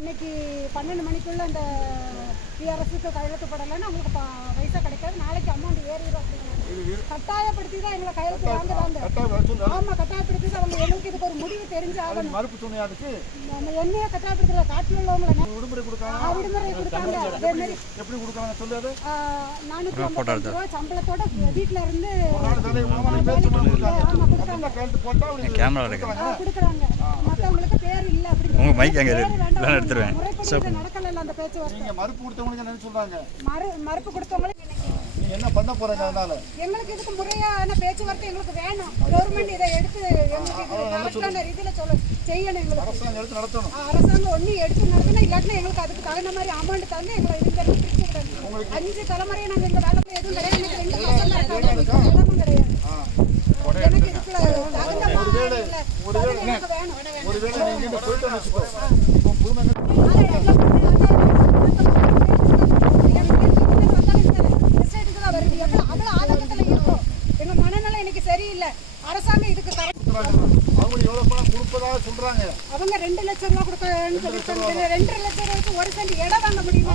இன்னைக்கு 12 மணிக்குள்ள அந்த டிஆர்எஸ்க்கு கையெழுத்து போடலைன்னா உங்களுக்கு பைசா கிடைக்காது. நாளைக்கு அமௌண்ட் ஏறிடும் அப்படின்னு கட்டாயப்படுத்தி தான் எங்களை கையெழுத்து வாங்குறாங்க. ஆமா, கட்டாயப்படுத்தி தான் அவங்க. எங்களுக்கு இதுக்கு ஒரு முடிவு தெரிஞ்சு ஆகணும். மறுப்பு துணையா இருக்கு. நம்ம என்னைய கட்டாயப்படுத்துற காட்டில் உள்ளவங்களை விடுமுறை கொடுத்தாங்க. விடுமுறை கொடுத்தாங்க. அதே மாதிரி எப்படி கொடுக்குறாங்க சொல்லாது. 450 ரூபா சம்பளத்தோட வீட்டுல இருந்து கொடுக்குறாங்க. மற்றவங்களுக்கு பேர் இல்லை அப்படின்னு நடக்கல அந்த பேச்சுவார்த்தை. மறுப்பு கொடுத்தவங்களுக்கு என்ன சொல்றாங்க? மறுப்பு கொடுத்தவங்களுக்கு என்ன பண்ண போறாங்க? அதனால எங்களுக்கு இதுக்கு முறையான பேச்சுவார்த்தை எங்களுக்கு வேணும். கவர்மெண்ட் இதை எடுத்து எங்களுக்கு ரீதியில செய்யணும். எங்களுக்கு அரசாங்கம் எடுத்து நடத்தணும். அரசாங்கம் ஒண்ணு எடுத்து நடத்தணும். இல்லாட்டினா எங்களுக்கு அதுக்கு தகுந்த மாதிரி அமௌண்ட் தந்து எங்களை இந்த பிரிச்சு விடணும். 5 தலைமுறையை நாங்க இந்த வேலை எதுவும் கிடையாது. இடமும் கிடையாது. எனக்கு இதுக்குள்ள தகுந்த மாதிரி எனக்கு வேணும். ஒருவேளை நீங்க போயிட்டு வச்சுக்கோ. எங்க மனநல இன்னைக்கு சரியில்லை. அரசாங்கம் இதுக்கு அவங்க எவ்வளவு பணம் கொடுப்பதா சொல்றாங்க. அவங்க 2 லட்சம் ரூபாய் கொடுக்க 2 லட்சம் ரூபாய்க்கு 1 சென்ட் இடம் வாங்க முடியுமா?